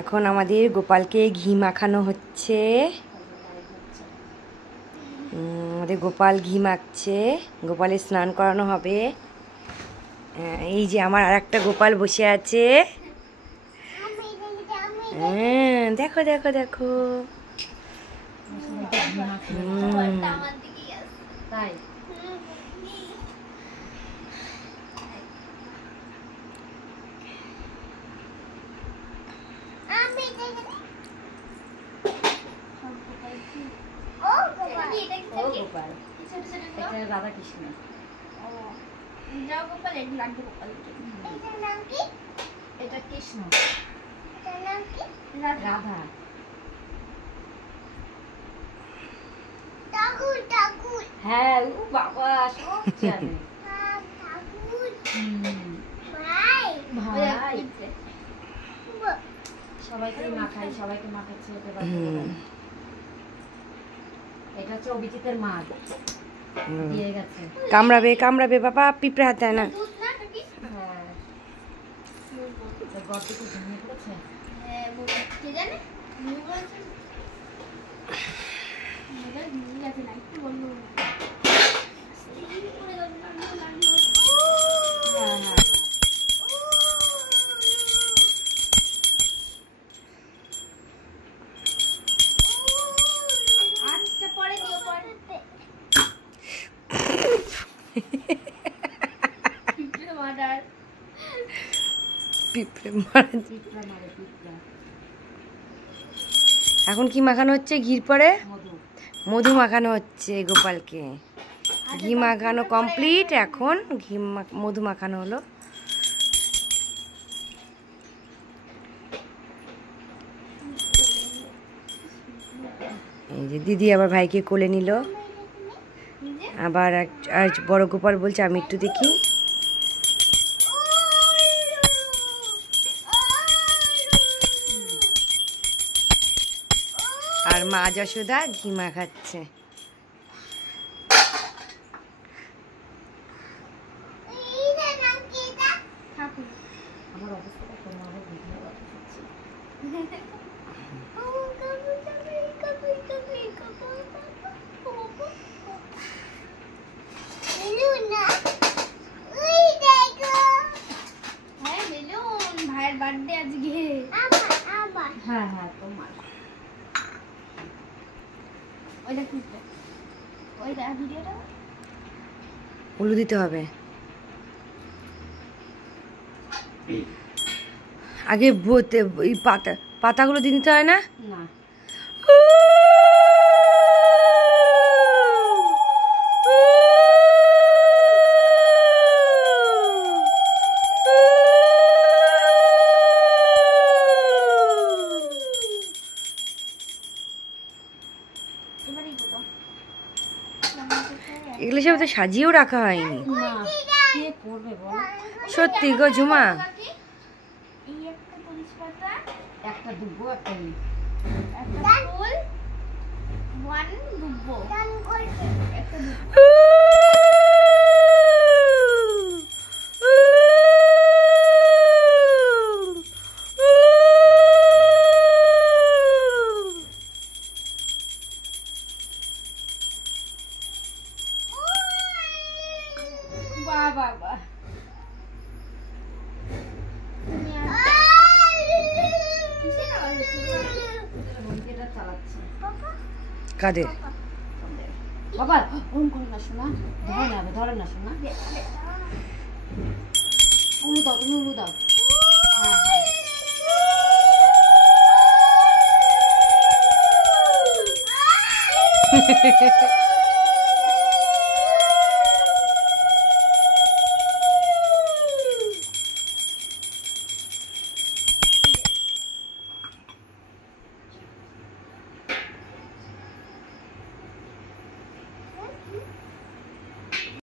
এখন আমাদের গোপালকে ঘি মাখানো হচ্ছে। আমাদের গোপাল ঘি মাখছে, গোপালের স্নান করানো হবে। এই যে আমার আর একটা গোপাল বসে আছে। দেখো দেখো দেখো। রাধা কৃষ্ণ এটা কৃষ্ণ রাধা হ্যাঁ ও বাবা সব জানে ভাই সবাইকে মাখাই, সবাইকে মাখাচ্ছে। এটা হচ্ছে অভিজিতের মা দিয়ে গেছে। কামড়াবে কামড়াবে বাবা, পিঁপড়ে হাতে না। এখন কি মাখানো হচ্ছে? ঘির পরে মধু মাখানো হচ্ছে গোপালকে। ঘি মাখানো কমপ্লিট, এখন মধু মাখানো হলো। এই যে দিদি আবার ভাইকে কোলে নিল। আবার বড় গোপাল বলছে আমি একটু দেখি। আর মা যশোদা ঘি মাখাচ্ছে। ভাইয়ের বার্থডে আজকে। হ্যাঁ হ্যাঁ তোমার উলু দিতে হবে। আগে পাতাগুলো দিয়ে দিতে হয় না? না এগুলো সব তো সাজিয়েও রাখা হয়নি। সত্যি গো ঝুমা। একটা দুব্বো একটা কাদের বাবা ওরকম করে না শোনা, ধরে না শোনা। উলু দাও, তুমি উলু দাও। হ্যাঁ